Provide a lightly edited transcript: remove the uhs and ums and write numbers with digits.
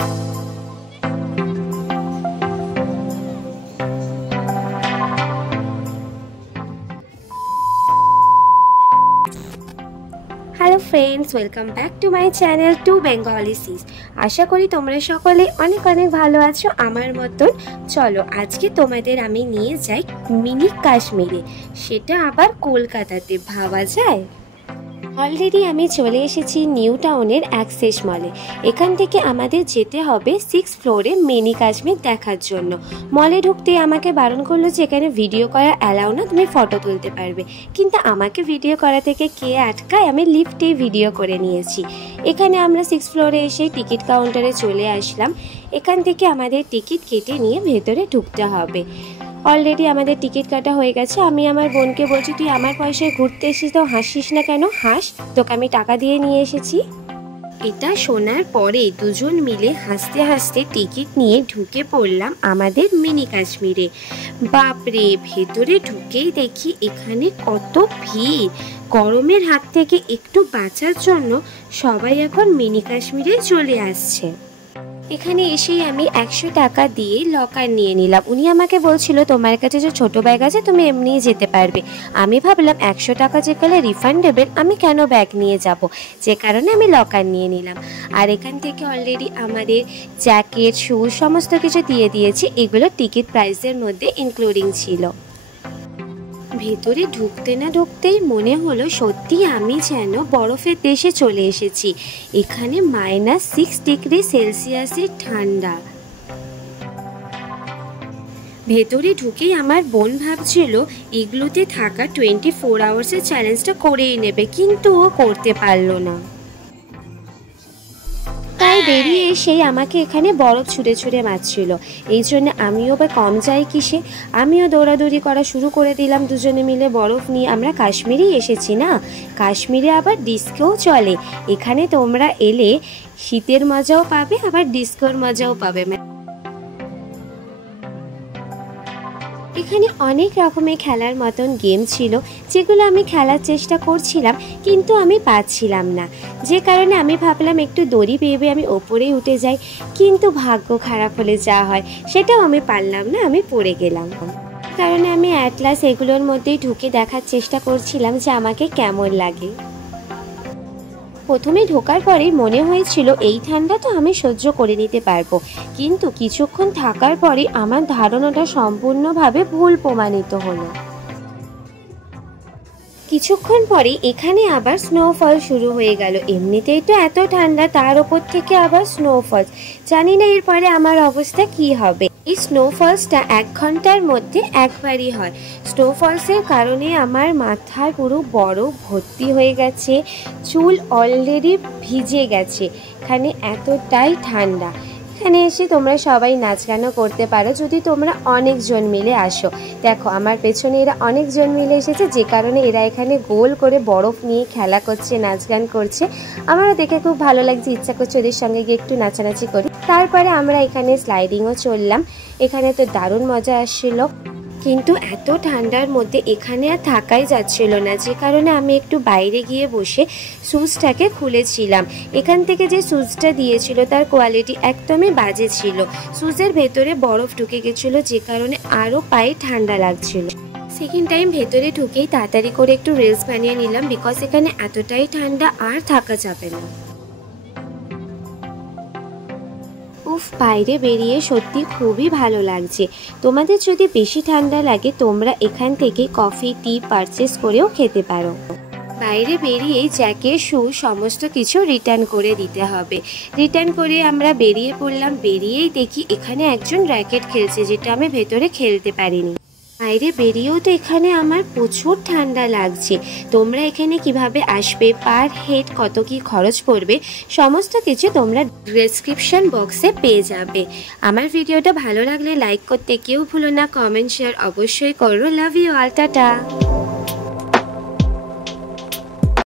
Hello friends, welcome back to my channel to Bengali সিজ। আশা করি তোমরা সকলে অনেক অনেক ভালো আছো আমার মতন। চলো আজকে তোমাদের আমি নিয়ে যাই মিনি কাশ্মীরে, সেটা আবার কলকাতাতে। ভাবা যায়? অলরেডি আমি চলে এসেছি নিউ টাউনের অ্যাক্সেস মলে। এখান থেকে আমাদের যেতে হবে 6th ফ্লোরে মিনি কাশ্মীর দেখার জন্য। মলে ঢুকতে আমাকে বারণ করলো যে এখানে ভিডিও করা অ্যালাউ না, তুমি ফটো তুলতে পারবে। কিন্তু আমাকে ভিডিও করা থেকে কে আটকায়, আমি লিফটেই ভিডিও করে নিয়েছি। এখানে আমরা 6th ফ্লোরে এসে টিকিট কাউন্টারে চলে আসলাম। এখান থেকে আমাদের টিকিট কেটে নিয়ে ভেতরে ঢুকতে হবে। অলরেডি আমাদের টিকিট কাটা হয়ে গেছে। আমি আমার বোনকে বলছি, তুই আমার পয়সায় ঘুরতে এসেছিস তো হাসিস না কেন? হাস, তোকে আমি টাকা দিয়ে নিয়ে এসেছি। এটা শোনার পরে দুজন মিলে হাসতে হাসতে টিকিট নিয়ে ঢুকে পড়লাম আমাদের মিনি কাশ্মীরে। বাপরে, ভেতরে ঢুকেই দেখি এখানে কত ভিড়। গরমের হাত থেকে একটু বাঁচার জন্য সবাই এখন মিনি কাশ্মীরে চলে আসছে। এখানে এসেই আমি 100 টাকা দিয়ে লকার নিয়ে নিলাম। উনি আমাকে বলছিল, তোমার কাছে যে ছোট ব্যাগ আছে তুমি এমনিই যেতে পারবে। আমি ভাবলাম 100 টাকা যেখানে রিফান্ডেবল, আমি কেন ব্যাগ নিয়ে যাব, যে কারণে আমি লকার নিয়ে নিলাম। আর এখান থেকে অলরেডি আমাদের জ্যাকেট, শুজ সমস্ত কিছু দিয়ে দিয়েছি। এগুলো টিকিট প্রাইসের মধ্যে ইনক্লুডিং ছিল। ভেতরে ঢুকতে না ঢুকতেই মনে হলো সত্যি আমি যেন বরফের দেশে চলে এসেছি। এখানে -6 ডিগ্রি সেলসিয়াসের ঠান্ডা। ভেতরে ঢুকেই আমার বোন ভাবছিল ইগলুতে থাকা 24 আওয়ার্সের চ্যালেঞ্জটা করেই নেবে, কিন্তু ও করতে পারলো না। তাই বেরিয়ে এসেই আমাকে এখানে বরফ ছুঁড়ে ছুঁড়ে মারছিল। এই জন্য আমিও বা কম যাই কিসে, আমিও দৌড়াদৌড়ি করা শুরু করে দিলাম। দুজনে মিলে বরফ নিয়ে আমরা কাশ্মীরেই এসেছি না, কাশ্মীরে আবার ডিস্কোও চলে। এখানে তোমরা এলে শীতের মজাও পাবে, আবার ডিস্কোর মজাও পাবে। এখানে অনেক রকমের খেলার মতন গেম ছিল, যেগুলো আমি খেলার চেষ্টা করছিলাম কিন্তু আমি পাচ্ছিলাম না। যে কারণে আমি ভাবলাম একটু দড়ি বেয়ে আমি ওপরেই উঠে যাই, কিন্তু ভাগ্য খারাপ হলে যা হয় সেটাও আমি পারলাম না, আমি পড়ে গেলাম। কারণে আমি অ্যাট লাস্ট এগুলোর মধ্যেই ঢুকে দেখার চেষ্টা করছিলাম যে আমাকে কেমন লাগে। প্রথমে ঢোকার পরেই মনে হয়েছিল এই ঠান্ডা তো আমি সহ্য করে নিতে পারবো, কিন্তু কিছুক্ষণ থাকার পরে আমার ধারণাটা সম্পূর্ণভাবে ভুল প্রমাণিত হলো। কিছুক্ষণ পরে এখানে আবার স্নোফল শুরু হয়ে গেল। এমনিতেই তো এত ঠান্ডা, তার ওপর থেকে আবার স্নোফল। জানি না এরপরে আমার অবস্থা কি হবে। এই স্নোফলসটা 1 ঘন্টার মধ্যে একবারই হয়। স্নোফলসের কারণে আমার মাথায় পুরো বরফ ভর্তি হয়ে গেছে, চুল অলরেডি ভিজে গেছে। এখানে এতটাই ঠান্ডা। এখানে এসে তোমরা সবাই নাচ গানও করতে পারো যদি তোমরা অনেকজন মিলে আসো। দেখো আমার পেছনে এরা অনেকজন মিলে এসেছে, যে কারণে এরা এখানে গোল করে বরফ নিয়ে খেলা করছে, নাচ গান করছে। আমারও দেখে খুব ভালো লাগছে, ইচ্ছা করছে ওদের সঙ্গে গিয়ে একটু নাচানাচি করি। তারপরে আমরা এখানে স্লাইডিংও চললাম। এখানে তো দারুণ মজা আসছিল, কিন্তু এত ঠান্ডার মধ্যে এখানে আর থাকাই যাচ্ছিল না, যে কারণে আমি একটু বাইরে গিয়ে বসে শুজটাকে খুলেছিলাম। এখান থেকে যে শুজটা দিয়েছিল তার কোয়ালিটি একদমই বাজে ছিল। শুজের ভেতরে বরফ ঢুকে গেছিলো, যে কারণে আরও পায়ে ঠান্ডা লাগছিল। সেকেন্ড টাইম ভেতরে ঢুকেই তাড়াতাড়ি করে একটু রিলস বানিয়ে নিলাম, বিকজ এখানে এতটাই ঠান্ডা আর থাকা যাবে না। বাইরে বেরিয়ে সত্যি খুবই ভালো লাগছে। তোমাদের যদি বেশি ঠান্ডা লাগে তোমরা এখান থেকে কফি, টি পারচেস করেও খেতে পারো। বাইরে বেরিয়েই জ্যাকেট, শু সমস্ত কিছু রিটার্ন করে দিতে হবে। রিটার্ন করে আমরা বেরিয়ে পড়লাম। বেরিয়েই দেখি এখানে একজন র্যাকেট খেলছে, যেটা আমি ভেতরে খেলতে পারিনি। বাইরে বেরিয়েও তো এখানে আমার প্রচুর ঠান্ডা লাগছে। তোমরা এখানে কিভাবে আসবে, পার হেড কত কি খরচ পড়বে, সমস্ত কিছু তোমরা ডেসক্রিপশন বক্সে পেয়ে যাবে। আমার ভিডিওটা ভালো লাগলে লাইক করতে কেউ ভুলো না, কমেন্ট শেয়ার অবশ্যই করো। Love you all, tata.